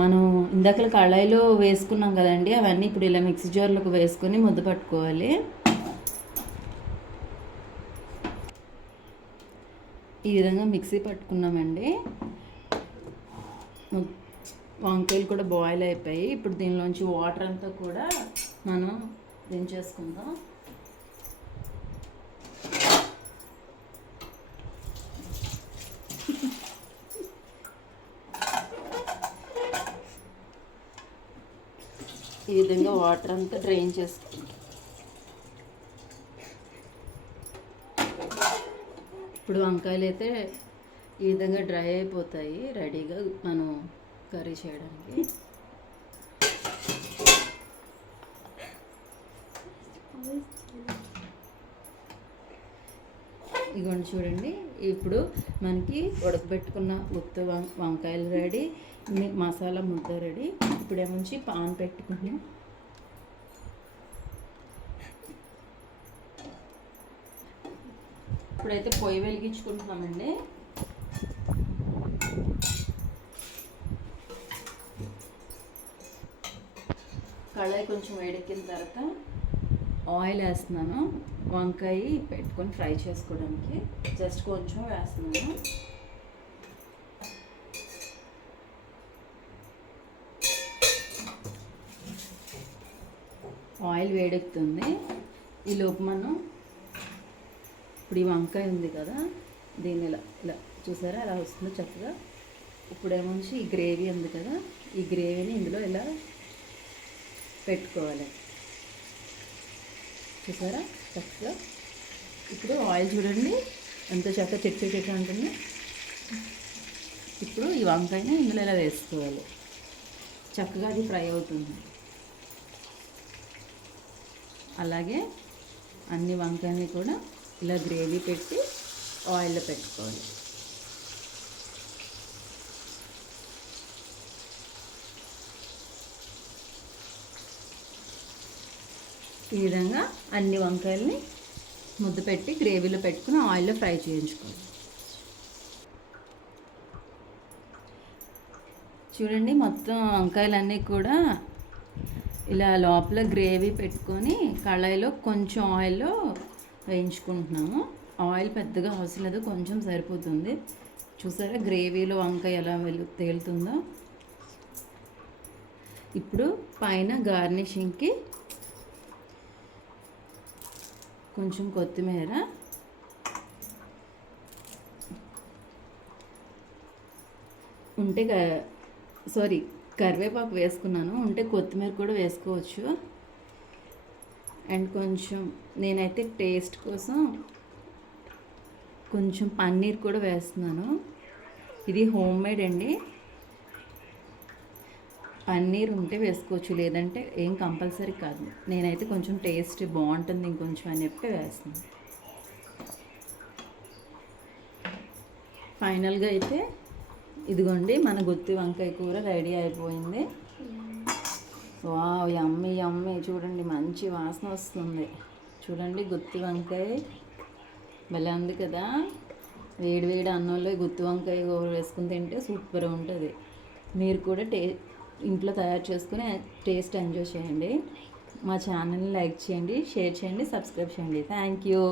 మనం ఇందాక కళాయిలో వేసుకున్నాం కదండి, అవన్నీ ఇప్పుడు ఇలా మిక్సీ జార్లోకి వేసుకొని ముద్ద పట్టుకోవాలి. ఈ విధంగా మిక్సీ పట్టుకున్నామండి. వంకాయలు కూడా బాయిల్ అయిపోయి ఇప్పుడు దీనిలోంచి వాటర్ అంతా కూడా మనం దించేసుకుందాం. ఈ విధంగా వాటర్ అంతా డ్రైన్ చేసుకుంటాం. ఇప్పుడు వంకాయలు అయితే ఈ విధంగా డ్రై అయిపోతాయి, రెడీగా మనం కర్రీ చేయడానికి. ఇదిగోండి చూడండి, ఇప్పుడు మనకి ఉడకబెట్టుకున్న వంకాయలు రెడీ, మసాలా ముద్ద రెడీ. ఇప్పుడేముంచి పాన్ పెట్టుకుని ఇప్పుడైతే పొయ్యి వెలిగించుకుంటున్నామండి. కళాయి కొంచెం వేడెక్కిన తర్వాత ఆయిల్ వేస్తున్నాను. వంకాయ పెట్టుకొని ఫ్రై చేసుకోవడానికి జస్ట్ కొంచెం వేస్తున్నాను. ఆయిల్ వేడెక్కుతుంది. ఈలోపు మనం ఇప్పుడు ఈ వంకాయ ఉంది కదా, దీన్ని ఇలా ఇలా చూసారా అలా వస్తుంది చక్కగా. ఇప్పుడేమోంచి ఈ గ్రేవీ ఉంది కదా, ఈ గ్రేవీని ఇందులో ఇలా పెట్టుకోవాలి. చూసారా చక్కగా. ఇప్పుడు ఆయిల్ చూడండి ఎంత చక్కగా చెట్టు ఉంటుంది. ఇప్పుడు ఈ వంకాయని ఇందులో ఇలా వేసుకోవాలి, చక్కగా అది ఫ్రై అవుతుంది. అలాగే అన్ని వంకాయని కూడా ఇలా గ్రేవీ పెట్టి ఆయిల్లో పెట్టుకోవాలి. ఈ విధంగా అన్ని వంకాయల్ని ముద్ద పెట్టి గ్రేవీలో పెట్టుకుని ఆయిల్లో ఫ్రై చేయించుకోవాలి. చూడండి, మొత్తం వంకాయలన్నీ కూడా ఇలా లోపల గ్రేవీ పెట్టుకొని కళాయిలో కొంచెం ఆయిల్లో వేయించుకుంటున్నాము. ఆయిల్ పెద్దగా అవసరం లేదు, కొంచెం సరిపోతుంది. చూసారా గ్రేవీలో వంకాయ ఎలా తేలుతుందో. ఇప్పుడు పైన గార్నిషింగ్కి కొంచెం కొత్తిమీర, ఉంటే కరివేపాకు వేసుకున్నాను, ఉంటే కొత్తిమీర కూడా వేసుకోవచ్చు. అండ్ కొంచెం నేనైతే టేస్ట్ కోసం కొంచెం పన్నీర్ కూడా వేస్తున్నాను. ఇది హోమ్ మేడ్ అండి, పన్నీర్ ఉంటే వేసుకోవచ్చు, లేదంటే ఏం కంపల్సరీ కాదు. నేనైతే కొంచెం టేస్ట్ బాగుంటుంది ఇంకొంచెం అని చెప్పి వేస్తున్నాను. ఫైనల్గా అయితే ఇదిగోండి మన గుత్తి వంకాయ కూర రెడీ అయిపోయింది. వావ్, యమ్మీ యమ్మీ. చూడండి మంచి వాసన వస్తుంది. చూడండి గుత్తి వంకాయ భలే ఉంది కదా. వేడి వేడి అన్నంలో గుత్తి వంకాయ కూర వేసుకుని తింటే సూపర్ ఉంటుంది. మీరు కూడా ఇంట్లో తయారు చేసుకుని టేస్ట్ ఎంజాయ్ చేయండి. మా ఛానల్ని లైక్ చేయండి, షేర్ చేయండి, సబ్స్క్రైబ్ చేయండి. Thank you.